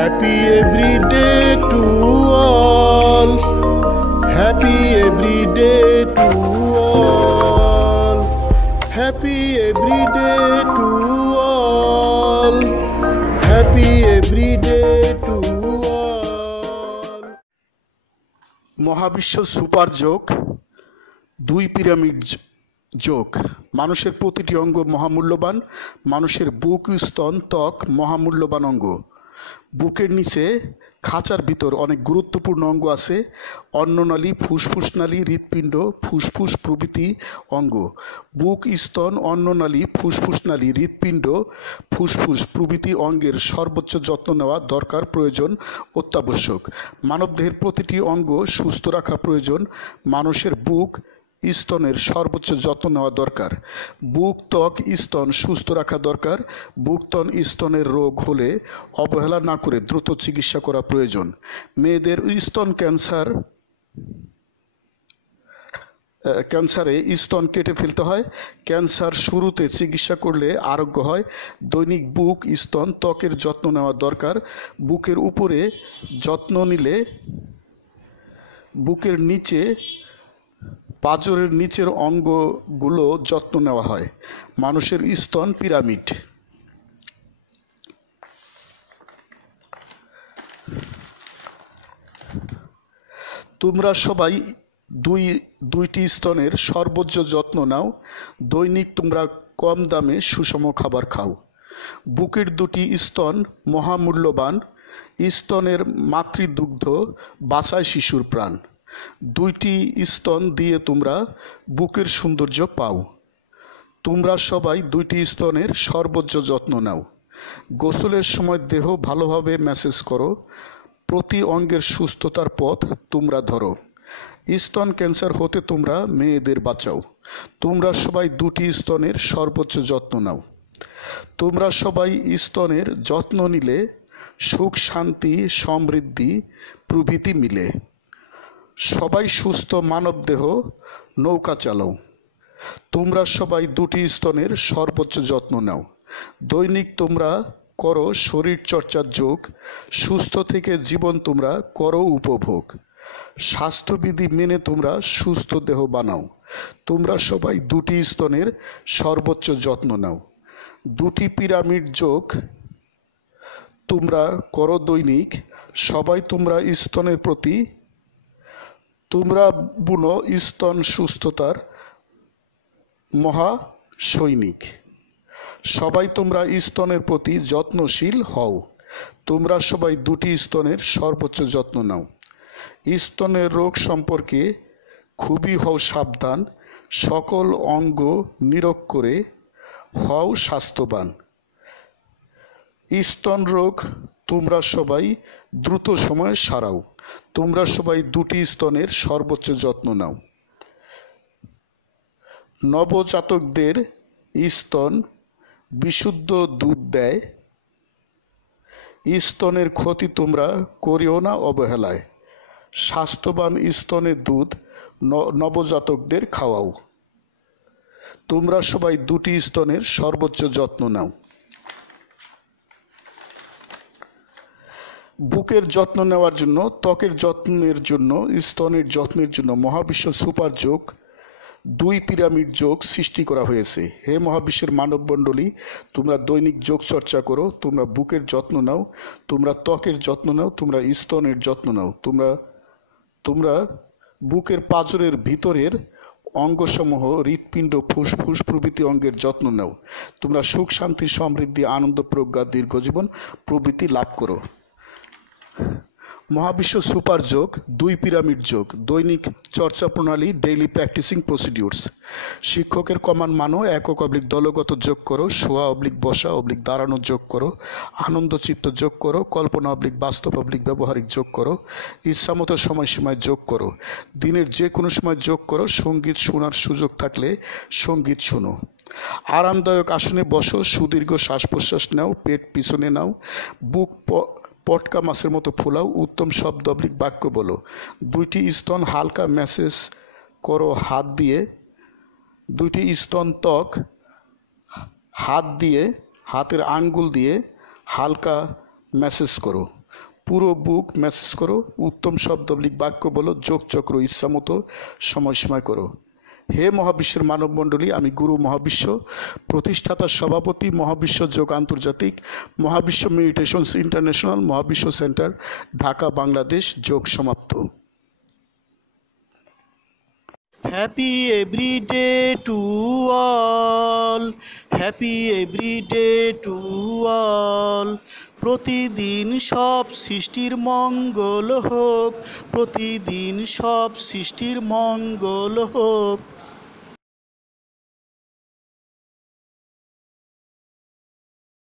Happy every day to all. Happy every day to all. Happy every day to all. Happy every day to all. মহাবিশ্ব super যোগ, দুই pyramid যোগ। মানুষের প্রতিটি অঙ্গ মহামূল্যবান। মানুষের বুক, স্তন, ত্বক মহামূল্যবান অঙ্গ। বুকের নিচে খাঁচার ভিতর অনেক গুরুত্বপূর্ণ অঙ্গ আছে। অন্ননালী, ফুসফুসনালী, হৃৎপিণ্ড, ফুসফুস প্রভৃতি অঙ্গ। বুক, স্তন, অন্ননালী, ফুসফুসনালী, হৃৎপিণ্ড, ফুসফুস প্রভৃতি অঙ্গের সর্বোচ্চ যত্ন নেওয়া দরকার, প্রয়োজন, অত্যাবশ্যক। মানবদেহের প্রতিটি অঙ্গ সুস্থ রাখা প্রয়োজন। মানুষের বুক, স্তনের সর্বোচ্চ যত্ন নেওয়া দরকার। বুক, ত্বক, স্তন সুস্থ রাখা দরকার। বুক, ত্বক, স্তনের রোগ হলে অবহেলা না করে দ্রুত চিকিৎসা করা প্রয়োজন। মেয়েদের স্তন ক্যান্সারে স্তন কেটে ফেলতে হয়। ক্যান্সার শুরুতে চিকিৎসা করলে আরোগ্য হয়। দৈনিক বুক, স্তন, ত্বকের যত্ন নেওয়া দরকার। বুকের উপরে যত্ন নিলে বুকের নিচে পাঁজরের নিচের অঙ্গগুলো যত্ন নেওয়া হয়। মানুষের স্তন পিরামিড। তোমরা সবাই দুইটি স্তনের সর্বোচ্চ যত্ন নাও। দৈনিক তোমরা কম দামে সুষম খাবার খাও। বুকের দুটি স্তন মহামূল্যবান। স্তনের মাতৃদুগ্ধ বাঁচায় শিশুর প্রাণ। দুইটি স্তন দিয়ে তোমরা বুকের সৌন্দর্য পাও। তোমরা সবাই দুইটি স্তনের সর্বোচ্চ যত্ন নাও। গোসলের সময় দেহ ভালোভাবে ম্যাসেজ করো। প্রতি অঙ্গের সুস্থতার পথ তোমরা ধরো। স্তন ক্যান্সার হতে তোমরা মেয়েদের বাঁচাও। তোমরা সবাই দুটি স্তনের সর্বোচ্চ যত্ন নাও। তোমরা সবাই স্তনের যত্ন নিলে সুখ, শান্তি, সমৃদ্ধি প্রভৃতি মিলে। সবাই সুস্থ মানবদেহ নৌকা চালাও। তোমরা সবাই দুটি স্তনের সর্বোচ্চ যত্ন নাও। দৈনিক তোমরা করো শরীরচর্চার যোগ। সুস্থ থেকে জীবন তোমরা করো উপভোগ। স্বাস্থ্যবিধি মেনে তোমরা সুস্থ দেহ বানাও। তোমরা সবাই দুটি স্তনের সর্বোচ্চ যত্ন নাও। দুটি পিরামিড যোগ তোমরা করো দৈনিক। সবাই তোমরা স্তনের প্রতি তোমরা বুনো স্তন সুস্থতার মহা সৈনিক। সবাই তোমরা স্তনের প্রতি যত্নশীল হও। তোমরা সবাই দুটি স্তনের সর্বোচ্চ যত্ন নাও। স্তনের রোগ সম্পর্কে খুবই হও সাবধান। সকল অঙ্গ নিরোগ করে হও স্বাস্থ্যবান। স্তন রোগ তোমরা সবাই দ্রুত সময়ে সারাও। তোমরা সবাই দুটি স্তনের সর্বোচ্চ যত্ন নাও। নবজাতকদের স্তন বিশুদ্ধ দুধ দেয়। স্তনের ক্ষতি তোমরা করিও না অবহেলায়। স্বাস্থ্যবান স্তনের দুধ নবজাতকদের খাওয়াও। তোমরা সবাই দুটি স্তনের সর্বোচ্চ যত্ন নাও। বুকের যত্ন নেওয়ার জন্য, ত্বকের যত্নের জন্য, স্তনের যত্নের জন্য মহাবিশ্ব সুপার যোগ, দুই পিরামিড যোগ সৃষ্টি করা হয়েছে। হে মহাবিশ্বের মানবমণ্ডলী, তোমরা দৈনিক যোগ চর্চা করো। তোমরা বুকের যত্ন নাও। তোমরা ত্বকের যত্ন নাও। তোমরা স্তনের যত্ন নাও। তোমরা বুকের পাঁজরের ভিতরের অঙ্গসমূহ, হৃৎপিণ্ড, ফুসফুস প্রভৃতি অঙ্গের যত্ন নাও। তোমরা সুখ, শান্তি, সমৃদ্ধি, আনন্দ, প্রজ্ঞা, দীর্ঘজীবন প্রভৃতি লাভ করো। মহাবিশ্ব সুপার যোগ, দুই পিরামিড যোগ, দৈনিক চর্চা প্রণালী, ডেইলি প্র্যাকটিসিং প্রসিডিউরস। শিক্ষকের কমান মানো। একক অবলিক দলগত যোগ করো। শোয়া অবলিক বসা অবলিক দাঁড়ানো যোগ করো। আনন্দ চিত্ত যোগ করো। কল্পনা অবলিক বাস্তব অবলিক ব্যবহারিক যোগ করো। ইচ্ছামতো সময়সীমায় যোগ করো। দিনের যে কোনো সময় যোগ করো। সঙ্গীত শোনার সুযোগ থাকলে সঙ্গীত শোনো। আরামদায়ক আসনে বসো। সুদীর্ঘ শ্বাস প্রশ্বাস নাও। পেট পিছনে নাও। বুক পটকা মাছের মতো ফোলাও। উত্তম শব্দ অবলিক বাক্য বলো। দুইটি স্তন হালকা ম্যাসেজ করো হাত দিয়ে। দুইটি স্তন ত্বক হাত দিয়ে, হাতের আঙ্গুল দিয়ে হালকা ম্যাসেজ করো। পুরো বুক মেসেজ করো, উত্তম শব্দ বাক্য বলো, যোগ চক্র ইচ্ছা মতো সময়সীমা করো। হে মহাবিশ্বের মানব মণ্ডলী, আমি গুরু মহাবিশ্ব, প্রতিষ্ঠাতা সভাপতি, মহাবিশ্ব যোগ আন্তর্জাতিক, Mahabishwa meditations international, Mahabishwa centre, Dhaka, Bangladesh. যোগ সমাপ্ত। Happy everyday to all, happy everyday to all. প্রতিদিন সব সৃষ্টির মঙ্গল হোক, প্রতিদিন সব সৃষ্টির মঙ্গল হোক।